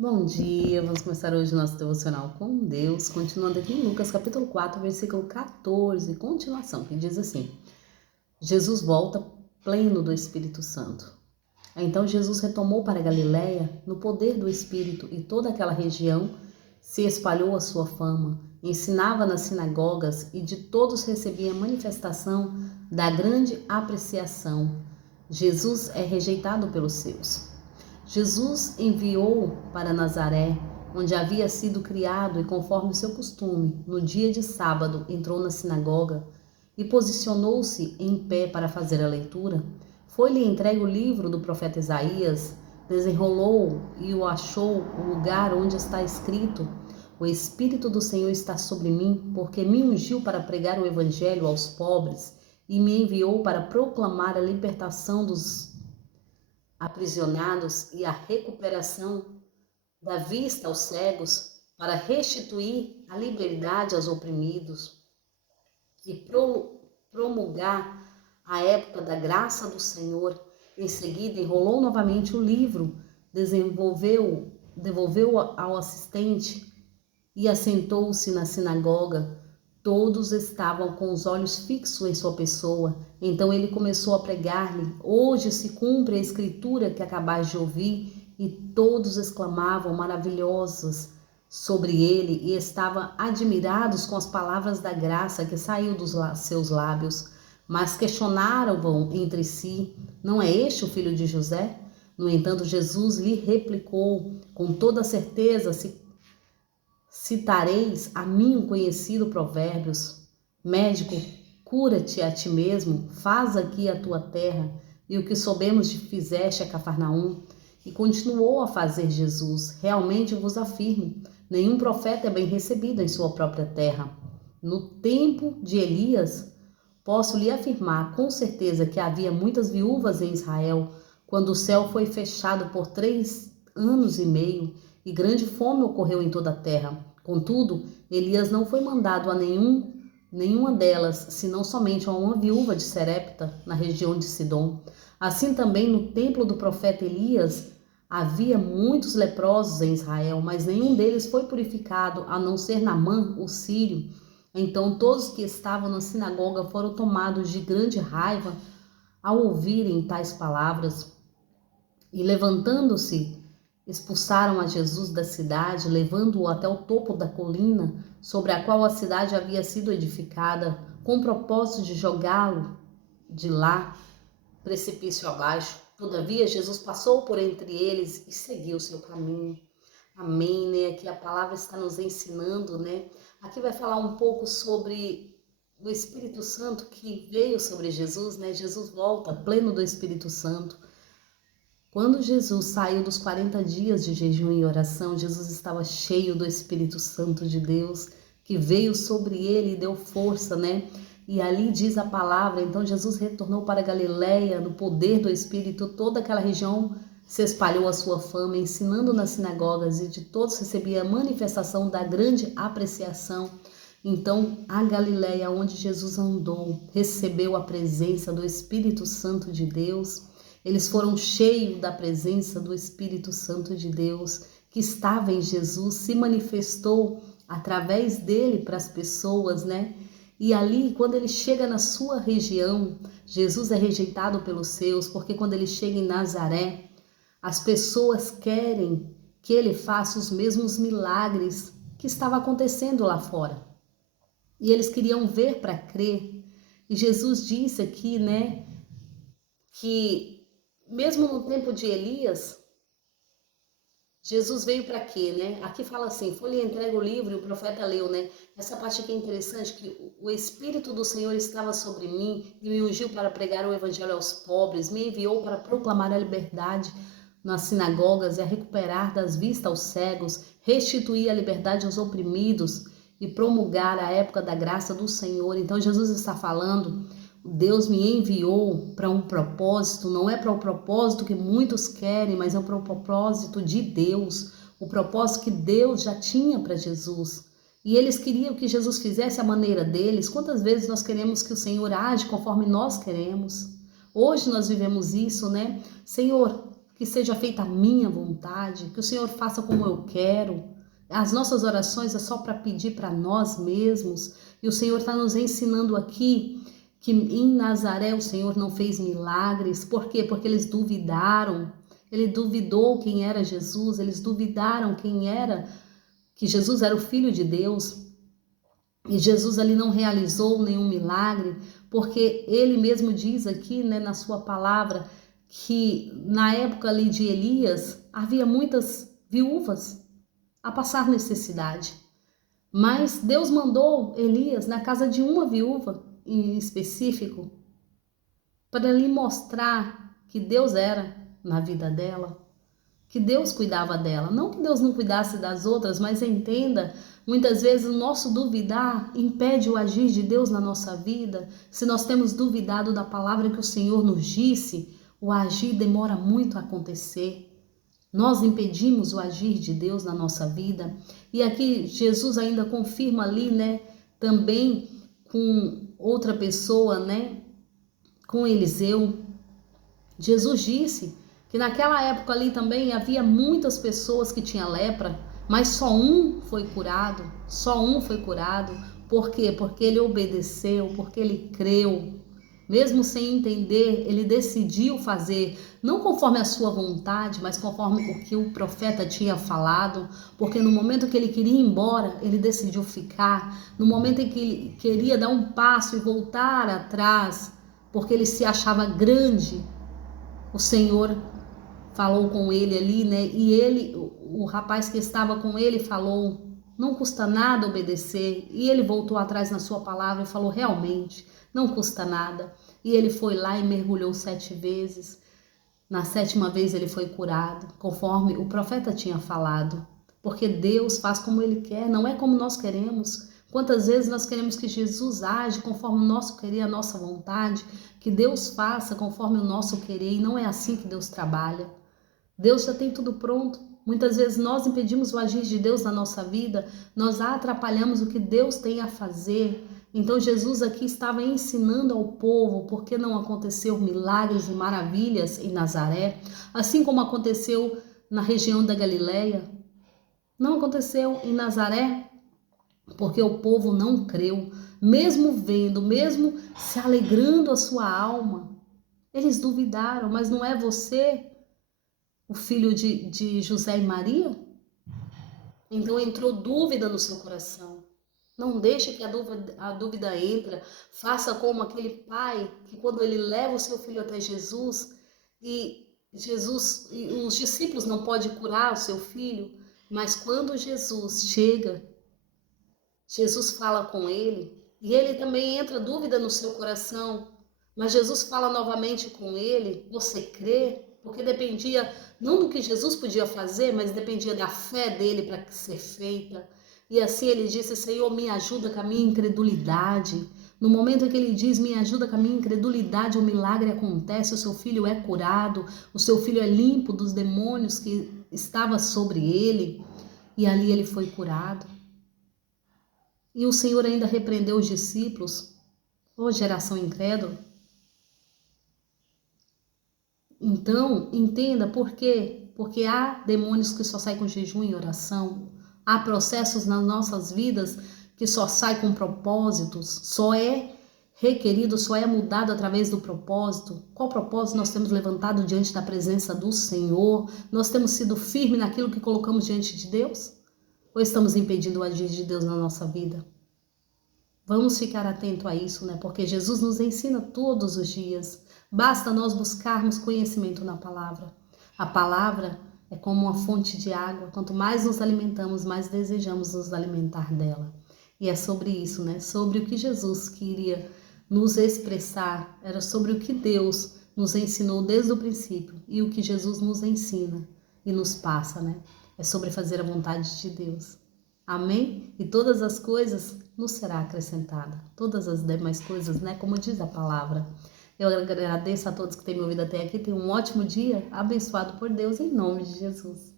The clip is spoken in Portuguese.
Bom dia, vamos começar hoje o nosso devocional com Deus, continuando aqui em Lucas capítulo 4, versículo 14, continuação, que diz assim: Jesus volta pleno do Espírito Santo. Então Jesus retomou para Galiléia no poder do Espírito, e toda aquela região se espalhou a sua fama. Ensinava nas sinagogas e de todos recebia manifestação da grande apreciação. Jesus é rejeitado pelos seus. Jesus enviou para Nazaré, onde havia sido criado, e conforme o seu costume, no dia de sábado entrou na sinagoga e posicionou-se em pé para fazer a leitura. Foi-lhe entregue o livro do profeta Isaías, desenrolou e o achou o lugar onde está escrito: O Espírito do Senhor está sobre mim, porque me ungiu para pregar o evangelho aos pobres e me enviou para proclamar a libertação dos aprisionados e a recuperação da vista aos cegos, para restituir a liberdade aos oprimidos e promulgar a época da graça do Senhor. Em seguida, enrolou novamente o livro, devolveu ao assistente e assentou-se na sinagoga. Todos estavam com os olhos fixos em sua pessoa. Então ele começou a pregar-lhe: Hoje se cumpre a escritura que acabais de ouvir. E todos exclamavam maravilhosos sobre ele e estavam admirados com as palavras da graça que saiu dos seus lábios. Mas questionaram entre si: Não é este o filho de José? No entanto, Jesus lhe replicou: Com toda certeza citareis a mim um conhecido provérbios: Médico, cura-te a ti mesmo, faz aqui a tua terra, e o que soubemos fizeste a Cafarnaum. E continuou a fazer Jesus: Realmente vos afirmo, nenhum profeta é bem recebido em sua própria terra. No tempo de Elias, posso lhe afirmar com certeza que havia muitas viúvas em Israel, quando o céu foi fechado por 3 anos e meio, e grande fome ocorreu em toda a terra. Contudo, Elias não foi mandado a nenhuma delas, senão somente a uma viúva de Serepta, na região de Sidom. Assim também no templo do profeta Elias havia muitos leprosos em Israel, mas nenhum deles foi purificado, a não ser Naamã, o sírio. Então todos que estavam na sinagoga foram tomados de grande raiva ao ouvirem tais palavras, e levantando-se, expulsaram a Jesus da cidade, levando-o até o topo da colina sobre a qual a cidade havia sido edificada, com o propósito de jogá-lo de lá, precipício abaixo. Todavia, Jesus passou por entre eles e seguiu o seu caminho. Amém, né? Aqui a palavra está nos ensinando, né? Aqui vai falar um pouco sobre o Espírito Santo que veio sobre Jesus, né? Jesus volta pleno do Espírito Santo. Quando Jesus saiu dos 40 dias de jejum e oração, Jesus estava cheio do Espírito Santo de Deus, que veio sobre ele e deu força, né? E ali diz a palavra: então Jesus retornou para Galiléia no poder do Espírito. Toda aquela região se espalhou a sua fama, ensinando nas sinagogas, e de todos recebia a manifestação da grande apreciação. Então a Galiléia, onde Jesus andou, recebeu a presença do Espírito Santo de Deus. Eles foram cheios da presença do Espírito Santo de Deus, que estava em Jesus, se manifestou através dele para as pessoas, né? E ali, quando ele chega na sua região, Jesus é rejeitado pelos seus, porque quando ele chega em Nazaré, as pessoas querem que ele faça os mesmos milagres que estava acontecendo lá fora. E eles queriam ver para crer. E Jesus disse aqui, né, que mesmo no tempo de Elias, Jesus veio para quê, né? Aqui fala assim: foi-lhe entregue o livro e o profeta leu, né? Essa parte aqui é interessante, que o Espírito do Senhor estava sobre mim e me ungiu para pregar o evangelho aos pobres, me enviou para proclamar a liberdade nas sinagogas e a recuperar das vistas aos cegos, restituir a liberdade aos oprimidos e promulgar a época da graça do Senhor. Então Jesus está falando: Deus me enviou para um propósito, não é para o propósito que muitos querem, mas é para o propósito de Deus, o propósito que Deus já tinha para Jesus. E eles queriam que Jesus fizesse a maneira deles. Quantas vezes nós queremos que o Senhor age conforme nós queremos? Hoje nós vivemos isso, né? Senhor, que seja feita a minha vontade, que o Senhor faça como eu quero. As nossas orações é só para pedir para nós mesmos, e o Senhor está nos ensinando aqui que em Nazaré o Senhor não fez milagres. Por quê? Porque eles duvidaram. Ele duvidou quem era Jesus, eles duvidaram que Jesus era o Filho de Deus. E Jesus ali não realizou nenhum milagre, porque ele mesmo diz aqui, né, na sua palavra, que na época ali de Elias havia muitas viúvas a passar necessidade. Mas Deus mandou Elias na casa de uma viúva em específico para lhe mostrar que Deus era na vida dela, que Deus cuidava dela. Não que Deus não cuidasse das outras, mas entenda, muitas vezes o nosso duvidar impede o agir de Deus na nossa vida. Se nós temos duvidado da palavra que o Senhor nos disse, o agir demora muito a acontecer. Nós impedimos o agir de Deus na nossa vida. E aqui Jesus ainda confirma ali, né, também com outra pessoa, né, com Eliseu. Jesus disse que naquela época ali também havia muitas pessoas que tinham lepra, mas só um foi curado, só um foi curado. Por quê? Porque ele obedeceu, porque ele creu. Mesmo sem entender, ele decidiu fazer, não conforme a sua vontade, mas conforme o que o profeta tinha falado, porque no momento que ele queria ir embora, ele decidiu ficar. No momento em que ele queria dar um passo e voltar atrás, porque ele se achava grande, o Senhor falou com ele ali, né? E ele, o rapaz que estava com ele falou, não custa nada obedecer. E ele voltou atrás na sua palavra e falou, realmente, não custa nada. E ele foi lá e mergulhou 7 vezes. Na 7ª vez ele foi curado, conforme o profeta tinha falado. Porque Deus faz como ele quer, não é como nós queremos. Quantas vezes nós queremos que Jesus age conforme o nosso querer, a nossa vontade, que Deus faça conforme o nosso querer, e não é assim que Deus trabalha. Deus já tem tudo pronto. Muitas vezes nós impedimos o agir de Deus na nossa vida, nós atrapalhamos o que Deus tem a fazer. Então Jesus aqui estava ensinando ao povo por que não aconteceu milagres e maravilhas em Nazaré, assim como aconteceu na região da Galileia. Não aconteceu em Nazaré porque o povo não creu, mesmo vendo, mesmo se alegrando a sua alma. Eles duvidaram, mas não é você o filho de José e Maria? Então entrou dúvida no seu coração. Não deixe que a dúvida entre. Faça como aquele pai que quando ele leva o seu filho até Jesus e os discípulos não podem curar o seu filho, mas quando Jesus chega, Jesus fala com ele e ele também entra dúvida no seu coração, mas Jesus fala novamente com ele, você crê? Porque dependia não do que Jesus podia fazer, mas dependia da fé dele para ser feita. E assim ele disse, Senhor, me ajuda com a minha incredulidade. No momento em que ele diz, me ajuda com a minha incredulidade, o milagre acontece, o seu filho é curado, o seu filho é limpo dos demônios que estava sobre ele, e ali ele foi curado. E o Senhor ainda repreendeu os discípulos, ô geração incrédula. Então, entenda por quê? Porque há demônios que só saem com jejum e oração. Há processos nas nossas vidas que só saem com propósitos. Só é requerido, só é mudado através do propósito. Qual propósito nós temos levantado diante da presença do Senhor? Nós temos sido firmes naquilo que colocamos diante de Deus? Ou estamos impedindo o agir de Deus na nossa vida? Vamos ficar atento a isso, né? Porque Jesus nos ensina todos os dias. Basta nós buscarmos conhecimento na palavra. A palavra é como uma fonte de água. Quanto mais nos alimentamos, mais desejamos nos alimentar dela. E é sobre isso, né? Sobre o que Jesus queria nos expressar. Era sobre o que Deus nos ensinou desde o princípio. E o que Jesus nos ensina e nos passa, né? É sobre fazer a vontade de Deus. Amém? E todas as coisas nos será acrescentada. Todas as demais coisas, né? Como diz a palavra. Eu agradeço a todos que têm me ouvido até aqui. Tenham um ótimo dia, abençoado por Deus, em nome de Jesus.